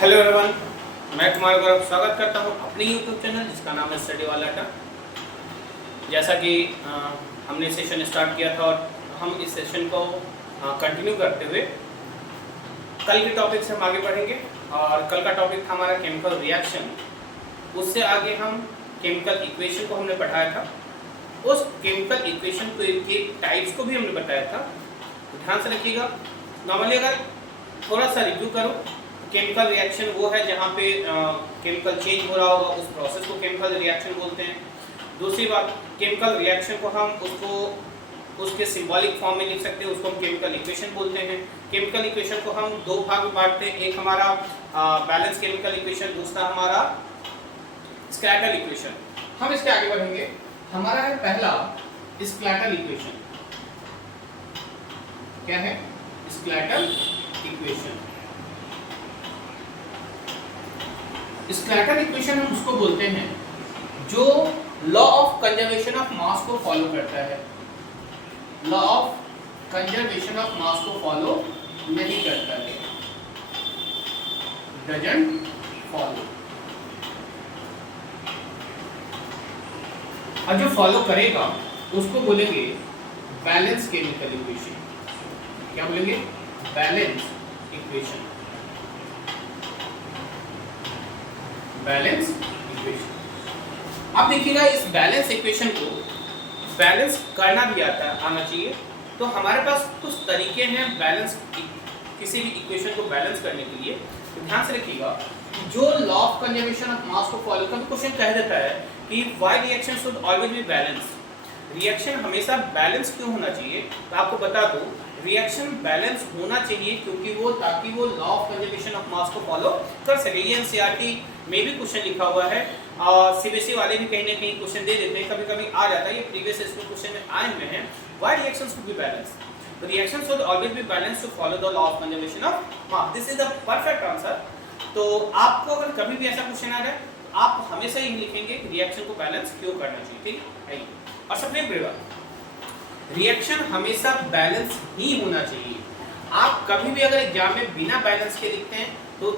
Hello everyone, मैं कुमार गौरव स्वागत करता हूं अपने यूट्यूब चैनल जिसका नाम है स्टडी वाला का। जैसा कि हमने सेशन स्टार्ट किया था और हम इस सेशन को कंटिन्यू करते हुए कल के टॉपिक से हम आगे बढ़ेंगे। और कल का टॉपिक था हमारा केमिकल रिएक्शन। उससे आगे हम केमिकल इक्वेशन को हमने पढ़ाया था। उस केमिकल इक्वेशन को के टाइप्स को भी हमने बताया था। तो ध्यान से रखिएगा। नॉर्मली अगर थोड़ा सा रिव्यू करो, केमिकल रिएक्शन वो है जहाँ पे केमिकल चेंज हो रहा होगा, उस प्रोसेस को केमिकल रिएक्शन बोलते हैं। दूसरी बात, केमिकल रिएक्शन को हम उसको उसके सिंबॉलिक फॉर्म में लिख सकते हैं, उसको हम केमिकल इक्वेशन बोलते हैं। केमिकल इक्वेशन को हम दो भाग में बांटते हैं, एक हमारा बैलेंस केमिकल इक्वेशन, दूसरा हमारा स्कैटर इक्वेशन। हम इसके आगे बढ़ेंगे। हमारा है पहला स्कैटर इक्वेशन। क्या है? Scatter equation. स्कैटर इक्वेशन हम उसको बोलते हैं जो लॉ ऑफ कंजर्वेशन ऑफ मास को फॉलो करता है। लॉ ऑफ कंजर्वेशन ऑफ मास को फॉलो नहीं करता है, डजंट फॉलो। और जो फॉलो करेगा उसको बोलेंगे बैलेंस केमिकल इक्वेशन। क्या बोलेंगे? Balance equation. Balance equation. अब देखिएगा, इस बैलेंस इक्वेशन को बैलेंस करना भी आना चाहिए। तो हमारे पास कुछ तरीके हैं बैलेंस, किसी भी इक्वेशन को बैलेंस करने के लिए। तो ध्यान से रखिएगा, जो लॉ ऑफ कंजर्वेशन ऑफ मास को फॉलो करके क्वेश्चन कह देता है कि why reaction should always be balance. Reaction हमेशा बैलेंस क्यों होना चाहिए? तो आपको बता दूं, रिएक्शन बैलेंस होना चाहिए क्योंकि वो ताकि वो लॉ ऑफ कंजर्वेशन ऑफ मास को फॉलो कर सके। ये एनसीईआरटी में भी क्वेश्चन लिखा हुआ है और सीबीएसई वाले भी कहीं ना कहीं क्वेश्चन दे देते हैं, कभी-कभी आ जाता है। ये प्रीवियस इसमें क्वेश्चन में आए हुए हैं। Why reactions should be balance? The reaction should always be balance to follow the law of conservation of mass. This is the perfect answer. तो आपको अगर कभी भी ऐसा क्वेश्चन आ जाए, आप हमेशा ये लिखेंगे कि रिएक्शन को बैलेंस क्यों करना चाहिए। ठीक है? और सबसे बड़ी बात, रिएक्शन हमेशा बैलेंस ही होना चाहिए। आप कभी भी अगर एग्जाम में बिना बैलेंस के लिखते हैं तो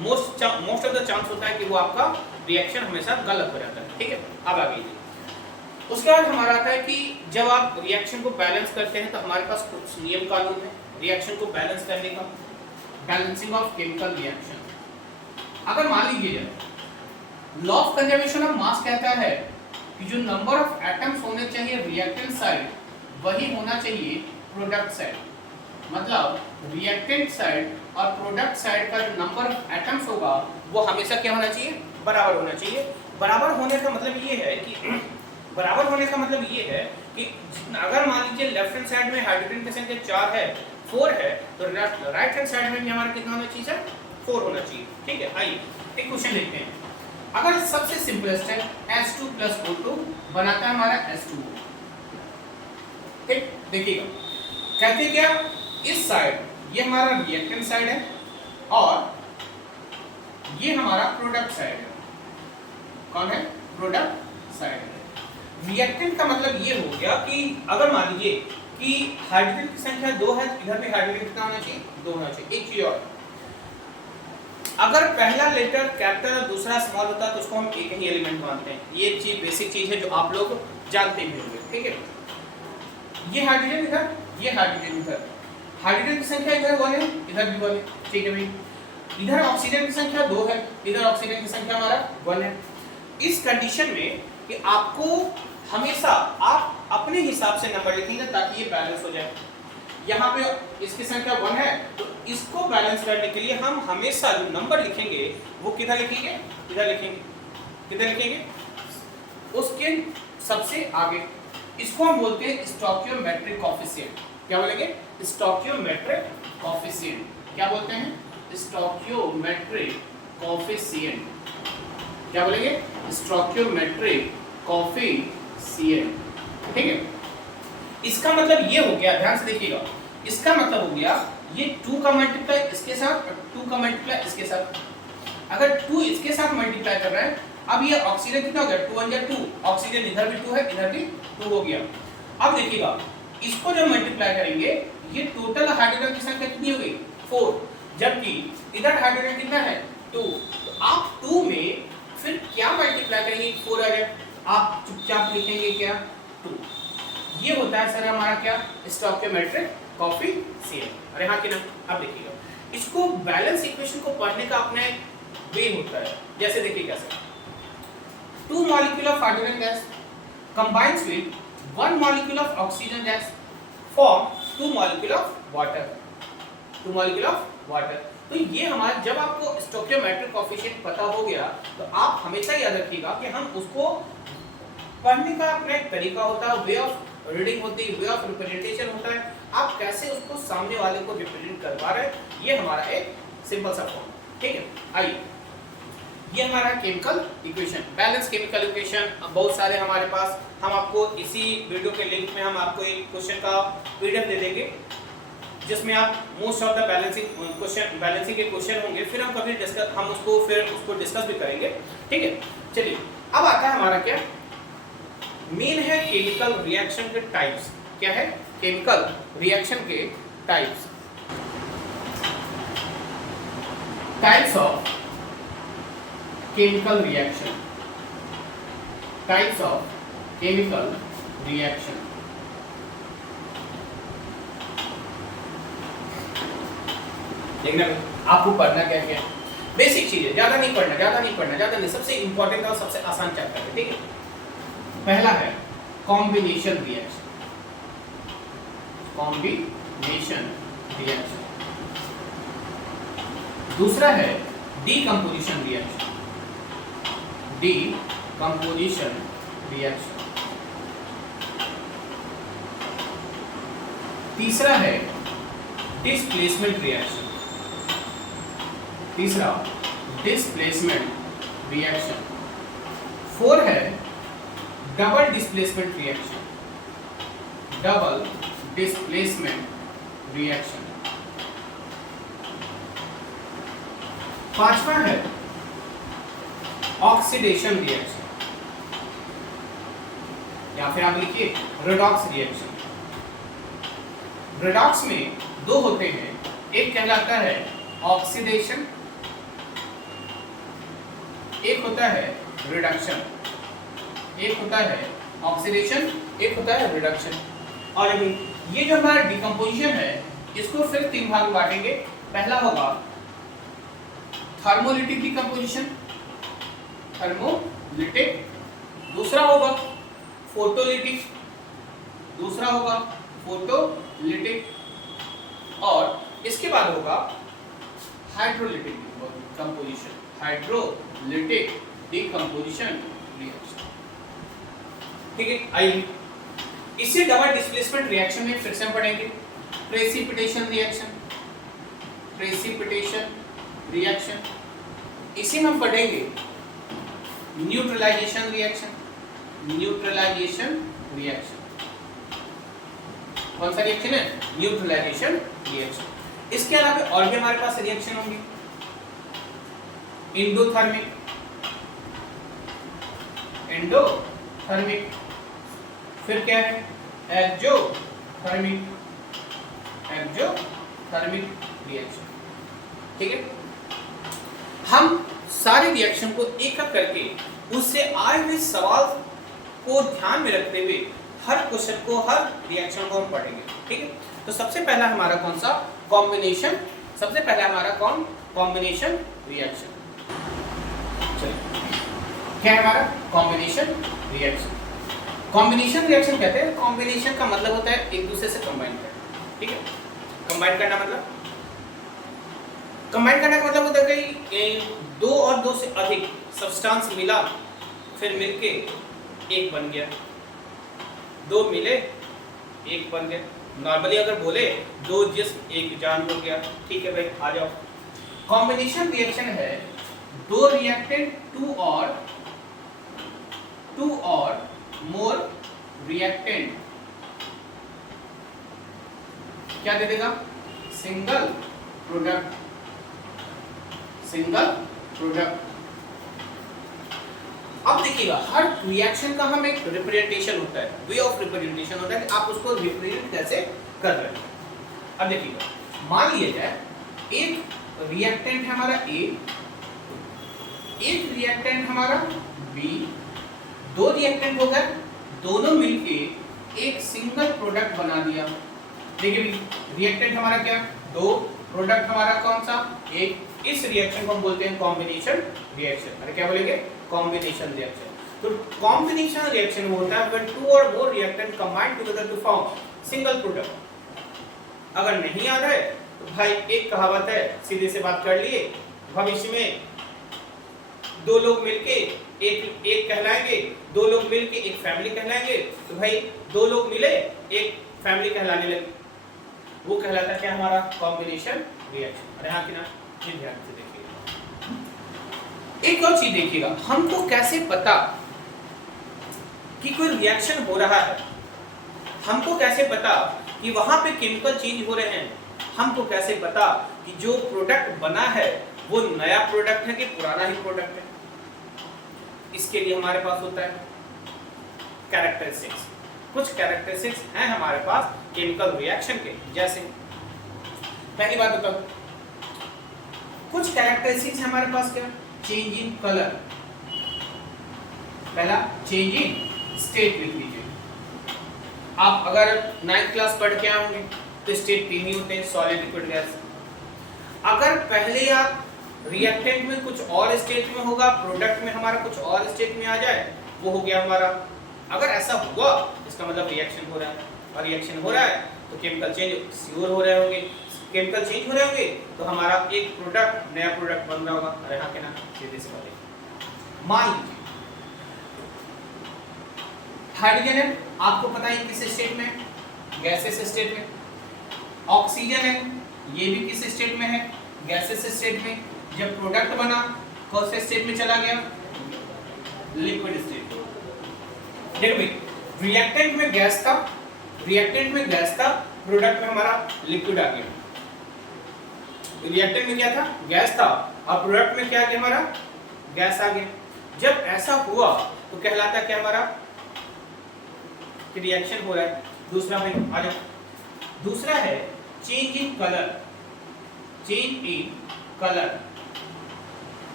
मोस्ट ऑफ द चांस होता है कि वो आपका रिएक्शन हमेशा गलत हो जाता है। ठीक है? अब आगे उसके बाद हमारा आता है कि जब आप रिएक्शन को बैलेंस करते हैं तो हमारे पास कुछ नियम कानून है रिएक्शन को बैलेंस करने का। Balancing of chemical reaction. अगर मान लीजिए लॉ ऑफ कंजर्वेशन ऑफ मास कहता है कि जो नंबर ऑफ एटम्स होने चाहिए रिएक्टेंट साइड वही होना चाहिए प्रोडक्ट साइड। मतलब रिएक्टेंट साइड और प्रोडक्ट साइड का जो नंबर ऑफ एटम्स होगा वो हमेशा क्या होना चाहिए? बराबर होना चाहिए। बराबर होने का मतलब ये है कि बराबर होने का मतलब ये है कि अगर मान लीजिए लेफ्ट हैंड साइड में हाइड्रोजन की संख्या 4 है, 4 है, तो राइट हैंड साइड में भी हमारा कितना होना चाहिए सर? 4 होना चाहिए। ठीक है? आइए एक क्वेश्चन देखते हैं। अगर सबसे सिंपलेस्ट है H2 + O2 बनाता है हमारा H2O। ठीक, देखिएगा कहते क्या, इस साइड ये हमारा रिएक्टेंट साइड है और ये हमारा प्रोडक्ट साइड है। कौन है? प्रोडक्ट साइड है। रिएक्टेंट का मतलब ये हो गया कि अगर मान लीजिए कि हाइड्रोजन की संख्या 2 है, इधर भी हाइड्रोजन कितना होना चाहिए? 2 होना चाहिए। एक चीज और, अगर पहला लेटर कैपिटल और दूसरा स्मॉल होता है तो उसको हम एक ही एलिमेंट मानते हैं। ये चीज बेसिक चीज है जो आप लोग जानते भी होंगे। ठीक है? ये हाइड्रोजन इधर, ये हाइड्रोजन इधर, हाइड्रोजन की संख्या इधर 1 है, इधर भी 1 है। ठीक है भाई? इधर ऑक्सीजन की संख्या 2 है, इधर ऑक्सीजन की संख्या हमारा 1 है। इस कंडीशन में कि आपको हमेशा आप अपने हिसाब से नंबर लिखेंगे ताकि ये बैलेंस हो जाए। यहाँ पे इसकी संख्या 1 है तो इसको बैलेंस करने के लिए हम हमेशा जो नंबर लिखेंगे वो किधर लिखेंगे? इधर लिखेंगे। किधर लिखेंगे? उसके सबसे आगे। इसको हम बोलते हैं स्टोइकियोमेट्रिक कोएफिशिएंट। क्या बोलेंगे? Stoichiometric coefficient. क्या बोलते हैं? Stoichiometric coefficient. क्या बोलेंगे? Stoichiometric coefficient. ठीक है? इसका मतलब ये हो गया, ध्यान से देखिएगा, इसका मतलब हो गया ये 2 का मल्टीप्लाई इसके साथ और 2 का मल्टीप्लाई इसके साथ। अगर 2 इसके साथ मल्टीप्लाई कर रहे हैं, अब ये ऑक्सीजन कितना हो गया? 2 * 2, ऑक्सीजन इधर भी 2 है, इधर भी 2 हो गया। अब देखिएगा इसको जब मल्टीप्लाई करेंगे ये टोटल हाइड्रोजन की संख्या कितनी हो गई? 4, जबकि इधर हाइड्रोजन कितना है 2, तो आप 2 में फिर क्या मल्टीप्लाई करेंगे, 4 आ जाए, आप चुपचाप लिखेंगे क्या 2। ये होता है सर हमारा क्या स्टोइकियोमेट्रिक कोएफिशिएंट। अरे हाँ कि ना, अब देखिएगा इसको बैलेंस इक्वेशन को पढ़ने का अपना एक वे होता है। जैसे देखिए कैसे 2 molecule of hydrogen gas combines with 1 molecule of oxygen gas form 2 molecule of water, 2 molecule of water। तो ये हमारा जब आपको स्टोइकियोमेट्रिक कोएफिशिएंट पता हो गया तो आप हमेशा याद रखिएगा कि हम उसको पढ़ने का अपना एक तरीका होता है, वे ऑफ रीडिंग होती है, वे ऑफ रिप्रेजेंटेशन होता है, आप कैसे उसको सामने वाले को रिप्रेजेंट कर पा रहे हैं, ये हमारा एक सिंपल सा फॉर्म। ठीक है, आइए ये हमारा chemical equation, balance chemical equation बहुत सारे हमारे पास, हम आपको इसी वीडियो के लिंक में हम आपको एक क्वेश्चन का पीडीएफ दे देंगे जिसमें आप मोस्ट ऑफ द बैलेंसिंग के क्वेश्चन होंगे, फिर हम कभी हम उसको डिस्कस भी करेंगे। ठीक है, चलिए अब आता है हमारा क्या मेन है केमिकल रिएक्शन के टाइप्स। क्या है, केमिकल रिएक्शन के types, types of chemical reaction, types of chemical reaction। देखना आपको पढ़ना क्या क्या बेसिक चीज है, ज्यादा नहीं पढ़ना, सबसे इंपॉर्टेंट और सबसे आसान चैप्टर है। ठीक है, पहला है कॉम्बिनेशन रिएक्शन, कॉम्बिनेशन रिएक्शन। दूसरा है डीकंपोजिशन रिएक्शन, डीकंपोजिशन रिएक्शन। तीसरा है डिस्प्लेसमेंट रिएक्शन, तीसरा डिस्प्लेसमेंट रिएक्शन। 4 है double displacement reaction, double displacement reaction. 5वां है ऑक्सीडेशन रिएक्शन, या फिर आप लिखिए रेडॉक्स रिएक्शन। रेडॉक्स में 2 होते हैं, एक कहलाता है ऑक्सीडेशन, एक होता है रिडक्शन। एक होता है ऑक्सीडेशन, एक होता है रिडक्शन। और ये जो हमारा डिकम्पोजिशन है इसको फिर 3 भाग में बांटेंगे। पहला होगा थर्मोलिटिक डिकम्पोजिशन, थर्मोलिटिक। दूसरा होगा फोटोलिटिक, दूसरा होगा फोटोलिटिक। और इसके बाद होगा hydrolytic decomposition, hydrolytic decomposition reaction. ठीक है, आइए इसे डबल डिस्प्लेसमेंट रिएक्शन में फिर से हम पढ़ेंगे। Precipitation reaction, precipitation reaction. इसी में हम पढ़ेंगे न्यूट्रलाइजेशन रिएक्शन, न्यूट्रलाइजेशन रिएक्शन। कौन सा रिएक्शन है, न्यूट्रलाइजेशन रिएक्शन। इसके अलावा और भी हमारे पास रिएक्शन होंगे, एंडोथर्मिक, एंडोथर्मिक। फिर क्या है, एक्सोथर्मिक, एक्सोथर्मिक रिएक्शन। ठीक है, हम सारे रिएक्शन को एक एक करके उससे आए हुए सवाल को ध्यान में रखते हुए हर क्वेश्चन को, हर रिएक्शन को हम पढ़ेंगे। ठीक है, तो सबसे पहला हमारा कौन सा, कॉम्बिनेशन। सबसे पहला हमारा कौन, कॉम्बिनेशन रिएक्शन। चलिए क्या है हमारा कॉम्बिनेशन रिएक्शन। कॉम्बिनेशन रिएक्शन कहते हैं, कॉम्बिनेशन का मतलब होता है एक दूसरे से कंबाइन करना। ठीक है, कंबाइन करना मतलब, कंबाइन करने का मतलब होता है कि 2 और 2 से अधिक सब्सटेंस मिला, फिर मिलके एक बन गया, 2 मिले एक बन गया। नॉर्मली अगर बोले 2 जिस्म एक जान हो गया। ठीक है भाई, आ जाओ। कॉम्बिनेशन रिएक्शन है 2 रिएक्टेंट, 2 और मोर रिएक्टेंट क्या दे देगा, सिंगल प्रोडक्ट, सिंगल प्रोडक्ट। अब देखिएगा हर रिएक्शन का हम एक रिप्रेजेंटेशन होता है, वे ऑफ रिप्रेजेंटेशन होता है कि आप उसको रिप्रेजेंट कैसे कर रहे हैं। अब देखिएगा मान लिया जाए एक रिएक्टेंट है हमारा ए, एक रिएक्टेंट हमारा बी, दो रिएक्टेंट हो गए, दोनों मिलके एक सिंगल प्रोडक्ट बना दिया। देखिए रिएक्टेंट हमारा क्या, दो, प्रोडक्ट हमारा कौन सा, एक। इस रिएक्शन को हम बोलते हैं कॉम्बिनेशन रिएक्शन। अरे क्या बोलेंगे, कॉम्बिनेशन रिएक्शन। तो कॉम्बिनेशन रिएक्शन होता है when two or more reactant combine together to form single product. अगर नहीं आ रहा है तो भाई एक कहावत है, सीधे से बात कर लिए, भविष्य में दो लोग मिलके एक कहलाएंगे, दो लोग मिलके एक फैमिली कहलाएंगे। तो भाई दो लोग मिले एक फैमिली कहलाने लगे, वो कहलाता क्या हमारा, कॉम्बिनेशन रिएक्शन। अरे हाँ कि ना, ये ध्यान से देखिएगा। एक और चीज देखिएगा, हमको कैसे पता कि कोई रिएक्शन हो रहा है, हमको कैसे पता कि वहां पे केमिकल चेंज हो रहे हैं, हमको कैसे पता कि जो प्रोडक्ट बना है वो नया प्रोडक्ट है कि पुराना ही प्रोडक्ट है। इसके लिए हमारे पास होता है कैरेक्टरिस्टिक्स। कुछ कैरेक्टरिस्टिक्स हैं हमारे पास केमिकल रिएक्शन के। जैसे पहली बात बताओ, कुछ कैरेक्टरिस्टिक्स हमारे पास क्या, चेंज इन कलर। पहला चेंज इन स्टेट लिख लीजिए। आप अगर 9th क्लास पढ़ के आए होंगे तो स्टेट तीन ही होते हैं, सॉलिड, लिक्विड, गैस। अगर पहले आप रिएक्टेंट में कुछ और स्टेट में होगा, प्रोडक्ट में हमारा कुछ और स्टेट में आ जाए, वो हो गया हमारा। अगर ऐसा हुआ इसका मतलब रिएक्शन हो रहा है, और रिएक्शन हो रहा है तो केमिकल चेंज श्योर हो रहे होंगे। केमिकल चेंज हो रहे होंगे तो हमारा एक प्रोडक्ट नया प्रोडक्ट बन रहा होगा। अरे हाँ के ना, सीधे से बात। मान लीजिए हाइड्रोजन है, आपको पता है किस स्टेट में, गैसेस स्टेट में। ऑक्सीजन है, ये भी किस स्टेट में है, गैसेस स्टेट में। जब प्रोडक्ट बना कौन से स्टेट में चला गया, लिक्विड स्टेट। देखो भाई, रिएक्टेंट में गैस था, रिएक्टेंट में गैस था, प्रोडक्ट में हमारा लिक्विड आ गया। रिएक्टेंट में क्या था, गैस था, और प्रोडक्ट में क्या आ गया हमारा, गैस आ गया। जब ऐसा हुआ तो कहलाता क्या हमारा, कि रिएक्शन हो रहा है। दूसरा भाई आ जाओ, दूसरा है change in colour. Change in colour,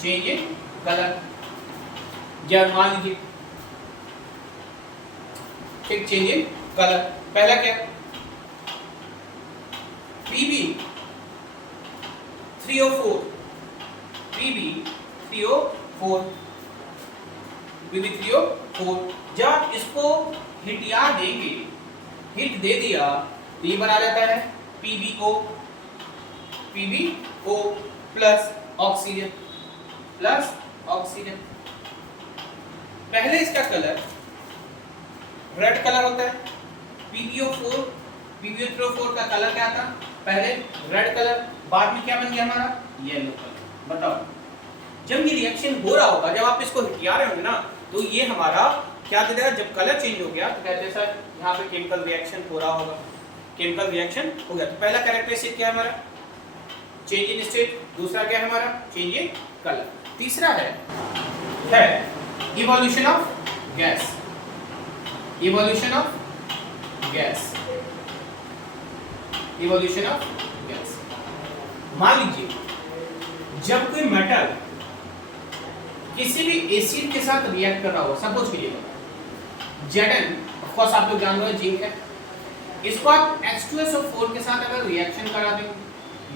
change in colour. जब मान लीजिए ठीक, चेंज इन कलर। पहला क्या, Pb 3O4, Pb 3O4, Pb 3O4। जब इसको हिटिया देंगे, हिट दे दिया तो ये बना जाता है PbO, PbO plus oxygen, plus oxygen. पहले इसका कलर रेड कलर होता है, PbO4, PbO4 का कलर क्या था, पहले रेड कलर, बाद में क्या बन गया हमारा, येलो कलर। बताओ, जब ये रिएक्शन हो रहा होगा, जब आप इसको हिटिया रहे होंगे ना, तो ये हमारा क्या दे देगा, जब कलर चेंज हो गया तो कहते हैं सर यहाँ पे केमिकल रिएक्शन हो रहा होगा, केमिकल रिएक्शन हो गया। तो पहला कैरेक्टरिस्टिक क्या है हमारा, चेंज इन स्टेट। दूसरा क्या है हमारा, चेंज इन कलर। तीसरा है evolution of gas. Evolution of gas, evolution of gas. मान लीजिए जब कोई मेटल किसी भी एसिड के साथ रिएक्ट कर रहा हो, सपोज कीजिए Zn, ऑफ कोर्स आप लोग जान रहे हो जिंक है, इसको आप H2SO4 के साथ अगर रिएक्शन करा दें,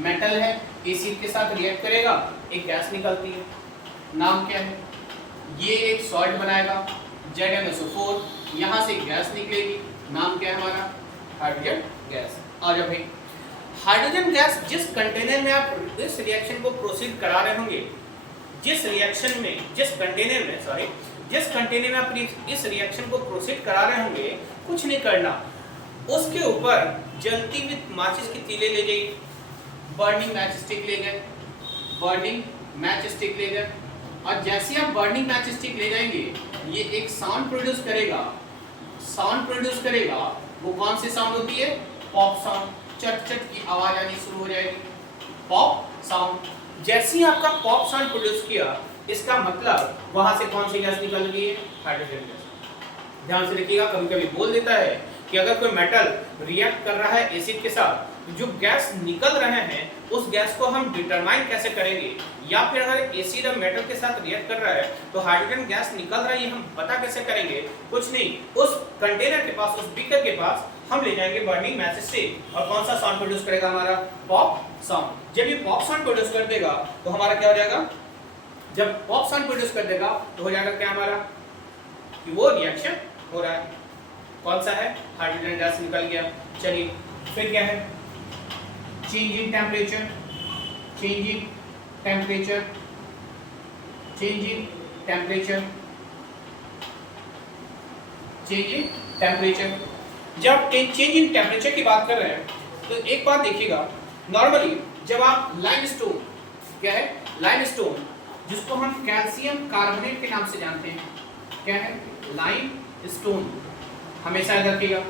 मेटल है, एसिड के साथ रिएक्ट करेगा, एक गैस निकलती है, नाम क्या है, ये एक सॉल्ट बनाएगा ZnSO4, यहाँ से गैस निकलेगी, नाम क्या है हमारा, हाइड्रोजन गैस। और जब भाई हाइड्रोजन गैस जिस कंटेनर में आप इस रिएक्शन को प्रोसीड करा रहे होंगे, जिस रिएक्शन में, जिस कंटेनर में, सॉरी, जिस कंटेनर में आप इस रिएक्शन को प्रोसीड करा रहे होंगे, कुछ नहीं करना, उसके ऊपर जलती हुई माचिस की तीले ले जाइए, बर्निंग मैच स्टिक ले गए, बर्निंग मैच स्टिक ले गए, और जैसे आप बर्निंग मैच स्टिक ले जाएंगे, ये एक साउंड प्रोड्यूस करेगा, साउंड प्रोड्यूस करेगा। वो कौन सी साउंड होती है, पॉप साउंड, चट चट की आवाज आनी शुरू हो जाएगी, पॉप साउंड। जैसे ही आपका पॉप साउंड प्रोड्यूस किया, इसका मतलब वहां से कौन सी गैस निकल रही है, हाइड्रोजन गैस। ध्यान से देखिएगा, कभी कभी बोल देता है कि अगर कोई मेटल रिएक्ट कर रहा है एसिड के साथ, जो गैस निकल रहे हैं उस गैस को हम डिटरमाइन कैसे करेंगे, या फिर अगर एसिड और मेटल के साथ रिएक्ट कर रहा है तो हाइड्रोजन गैस निकल रहा है, ये हम पता कैसे करेंगे? कुछ नहीं, उस कंटेनर के पास, उस बीकर के पास हम ले जाएंगे बर्निंग मैच से, और कौन सा साउंड प्रोड्यूस करेगा? हमारा पॉप साउंड। जब ये पॉप साउंड प्रोड्यूस कर देगा तो हमारा क्या हो जाएगा? जब पॉप साउंड प्रोड्यूस कर देगा तो हो जाएगा क्या हमारा? कि वो रिएक्शन हो रहा है। कौन सा है? हाइड्रोजन गैस निकल गया। चलिए फिर क्या है? Change in temperature, change in temperature, change in temperature, change in temperature. जब चेंज इन टेम्परेचर की बात कर रहे हैं तो एक बात देखिएगा, नॉर्मली जब आप लाइमस्टोन, क्या है? लाइमस्टोन, जिसको हम कैल्शियम कार्बोनेट के नाम से जानते हैं, क्या है? लाइमस्टोन। हमेशा याद रखिएगा,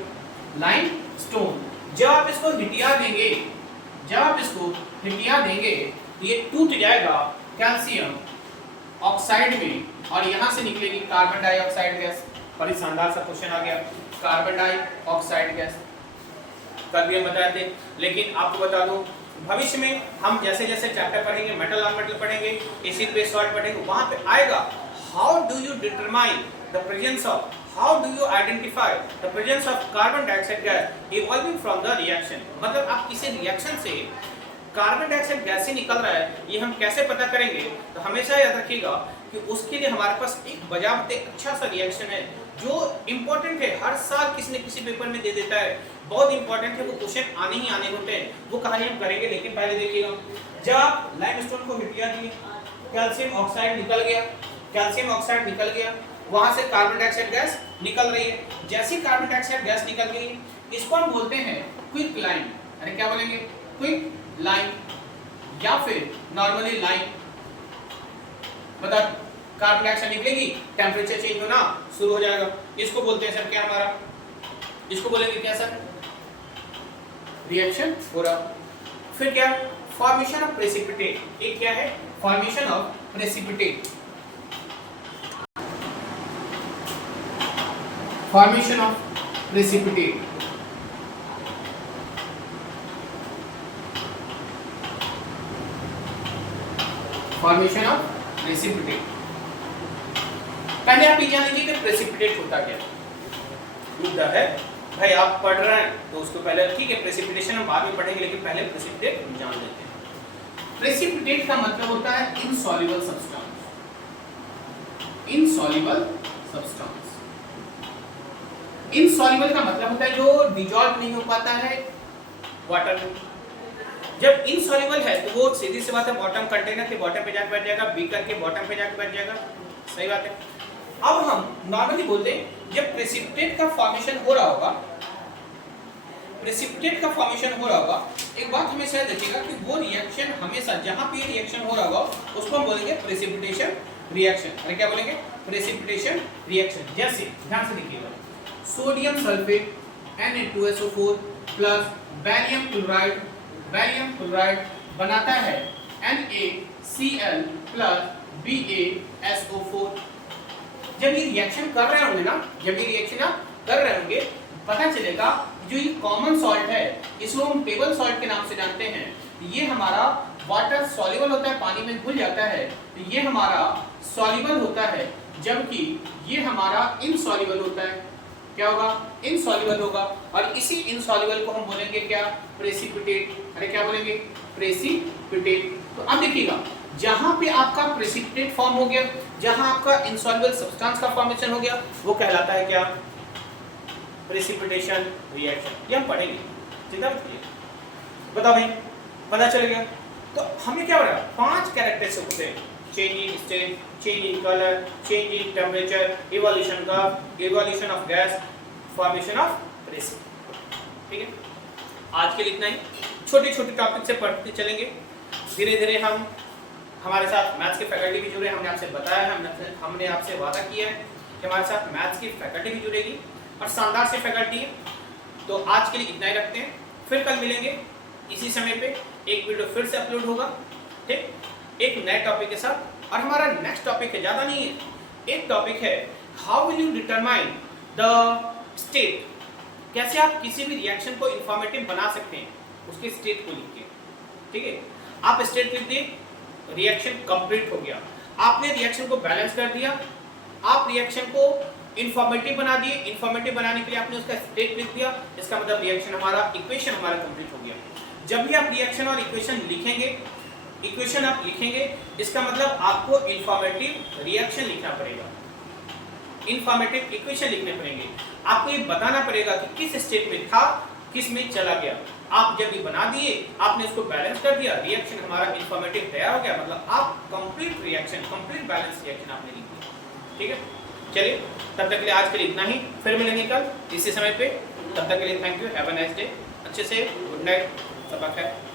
लाइमस्टोन। जब आप इसको हिटिया देंगे, जब आप इसको हिटिया देंगे तो ये टूट जाएगा कैल्शियम ऑक्साइड में, और यहां से निकलेगी कार्बन डाइऑक्साइड गैस। बड़ी शानदार सा क्वेश्चन आ गया, कार्बन डाइऑक्साइड गैस। कल भी हम बताए थे, लेकिन आपको बता दूं, भविष्य में हम जैसे जैसे चैप्टर पढ़ेंगे, मेटल नॉन मेटल पढ़ेंगे, एसिड बेस सॉल्ट पढ़ेंगे, वहां पे आएगा how do you determine the presence of, how do you identify the presence of carbon dioxide gas evolving from the reaction। मतलब आप किसी रिएक्शन से कार्बन डाइऑक्साइड गैस से निकल रहा है, ये हम कैसे पता करेंगे? तो हमेशा याद रखिएगा कि उसके लिए हमारे पास एक बजावते अच्छा सा रिएक्शन है जो इंपॉर्टेंट है, हर साल किसी न किसी पेपर में दे देता है, बहुत इंपॉर्टेंट है, वो क्वेश्चन आने ही आने होते हैं, वो कहानी हम करेंगे। लेकिन पहले देखिएगा, जब आप लाइमस्टोन को हिटिया दिए, कैल्शियम ऑक्साइड निकल गया, कैल्शियम ऑक्साइड निकल गया, वहां से कार्बन डाइऑक्साइड गैस निकल रही है। जैसी कार्बन डाइऑक्साइड गैस निकल गई, इसको हम बोलते हैं क्विक लाइन। अरे क्या बोलेंगे? क्विक लाइन, या फिर नॉर्मली लाइन। मतलब कार्बन डाइऑक्साइड निकलेगी, टेम्परेचर चेंज होना शुरू हो जाएगा, इसको बोलते हैं सर क्या? हमारा इसको बोलेंगे क्या सर? रिएक्शन हो रहा। फिर क्या? Formation of precipitate. एक क्या है? Formation of precipitate. Formation of precipitate। Formation of precipitate। पहले आप ये जान लीजिए कि प्रेसिपिटेट होता क्या मुद्दा है। भाई आप पढ़ रहे हैं तो उसको पहले, ठीक है, प्रेसिपिटेशन हम बाद में पढ़ेंगे, लेकिन पहले प्रेसिपिटेट जान लेते हैं। प्रेसिपिटेट का मतलब होता है insoluble substance. Insoluble substance, insoluble का मतलब होता है जो डिसॉल्व नहीं हो पाता है वाटर में। जब इनसॉल्युबल है तो वो सीधी सी बात है बॉटम, कंटेनर के बॉटम पे जाकर बैठ जाएगा, बीकर के बॉटम पे जाकर बैठ जाएगा, सही बात है। अब हम नॉर्मली बोलते हैं जब प्रेसिपिटेट का फॉर्मेशन हो रहा होगा, प्रेसिपिटेट का फॉर्मेशन हो रहा होगा, एक बात हमेशा याद रखिएगा कि वो रिएक्शन हमेशा जहां पे रिएक्शन हो रहा होगा उसको हम बोलेंगे प्रेसिपिटेशन रिएक्शन। अरे क्या बोलेंगे? Precipitation reaction. जैसे ध्यान से देखिएगा, sodium sulphate Na2SO4 plus barium chloride, barium chloride बनाता है NaCl प्लस BaSO4। जब ये रिएक्शन कर रहे होंगे ना, जब ये रिएक्शन आप कर रहे होंगे, पता चलेगा जो ये कॉमन सॉल्ट है इसको हम टेबल सॉल्ट के नाम से जानते हैं। ये हमारा वाटर सॉल्युबल होता है, पानी में घुल जाता है, तो ये हमारा सॉल्युबल होता है, जबकि ये हमारा इनसॉल्युबल होता है। क्या होगा? इनसॉल्युबल होगा, और इसी इनसॉल्युबल को हम बोलेंगे क्या? प्रेसिपिटेट। अरे क्या बोलेंगे? प्रेसिपिटेट। तो अब देखिएगा, जहां पे आपका प्रेसिपिटेट फॉर्म हो गया, जहां आपका इनसॉल्युबल सब्सटेंस का फॉर्मेशन हो गया, वो कहलाता है क्या? Precipitation reaction. ये हम पढ़ेंगे, चिंता मत कीजिए। बताओ भाई, पता चल गया? तो हमें क्या पढ़ा? 5 कैरेक्टरिस्टिक्स होते हैं, change in state, change in colour, change in temperature, evolution का, evolution of gas, formation of precipitate. ठीक है, आज के लिए इतना ही। छोटे छोटे टॉपिक से पढ़ते चलेंगे, धीरे धीरे हम, हमारे साथ मैथ्स के फैकल्टी भी जुड़े, हमने आपसे बताया है, हमने आपसे वादा किया है कि हमारे साथ मैथ्स की फैकल्टी भी जुड़ेगी, और शानदार से फैकल्टी है। तो आज के लिए इतना ही रखते हैं, फिर कल मिलेंगे इसी समय पे, एक वीडियो फिर से अपलोड होगा, ठीक, एक नए टॉपिक के साथ। और हमारा नेक्स्ट टॉपिक है, ज़्यादा नहीं है, एक टॉपिक है how will you determine the state. कैसे आप किसी भी रिएक्शन को इंफॉर्मेटिव बना सकते हैं, उसके स्टेट को लिखिए, ठीक है। आप स्टेट लिख दिए, रिएक्शन कंप्लीट हो गया। आपने रिएक्शन को बैलेंस कर दिया, आप रिएक्शन को इंफॉर्मेटिव बना दिए। इंफॉर्मेटिव बनाने के लिए आपने उसका स्टेट लिख दिया, इसका मतलब रिएक्शन हमारा, इक्वेशन हमारा कंप्लीट हो गया। जब भी आप रिएक्शन और इक्वेशन लिखेंगे, इक्वेशन आप लिखेंगे, इसका मतलब आपको इंफॉर्मेटिव रिएक्शन लिखना पड़ेगा, इंफॉर्मेटिव इक्वेशन लिखने पड़ेंगे। आपको ये बताना पड़ेगा कि किस स्टेट में था, किस में चला गया। आप जब ये बना दिए, आपने इसको बैलेंस कर दिया, रिएक्शन हमारा इंफॉर्मेटिव तैयार हो गया, मतलब आप complete reaction, complete balance reaction आपने लिख दिया, ठीक है। चलिए, तब तक के लिए आज के लिए इतना ही, फिर मिलेंगे कल इसी समय पे। तब तक के लिए thank you, have a nice day, अच्छे से गुड नाइट, सबक है।